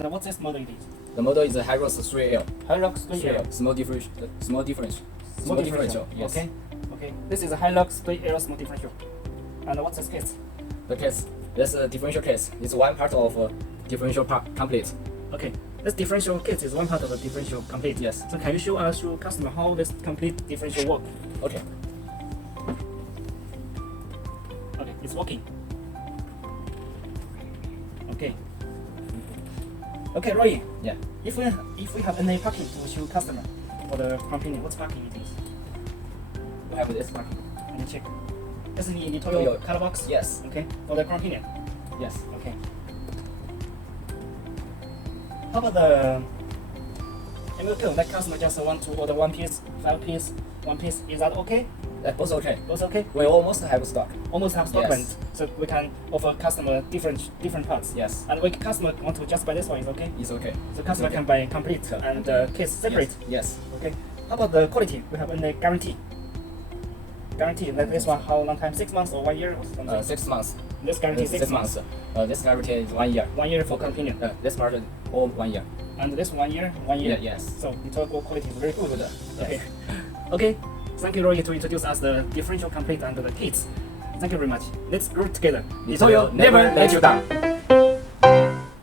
And what's this model it is? The model is a Hilux 3L. Hilux 3L. Small differential. Yes. Okay. Okay. This is a Hilux 3L small differential. And what's this case? The case. That's a differential case. It's one part of a differential part complete. Okay. This differential case is one part of the differential complete. Yes. So can you show us, show customer how this complete differential work? Okay. Okay, it's working. Okay. Okay, Roy. Yeah. If we have any parking to show customer for the company, what's parking it is? We have this parking. Let me check. This is the Toyo color box. Yes. Okay. For the company. Yes. Okay. How about the MLQ? That customer just want to order 1 piece, 5 piece, 1 piece. Is that okay? Both okay. Both okay? We almost have stock. Almost have stock, Yes. and so we can offer customer different parts. Yes. And when customer want to just buy this one, is okay. It's okay. So customer okay. can buy complete and case separate. Yes. Okay. How about the quality? We have a guarantee. Guarantee like this one, how long time? 6 months or 1 year or something? 6 months. This guarantee 6 months. This guarantee is 1 year. 1 year for companion. This part is all 1 year. And this 1 year, 1 year. Yeah, yes. So the total quality is very good. Good. Okay. Okay. Thank you, Roy, to introduce us the differential complete and the kits. Thank you very much. Let's grow together. Toyo never let you down.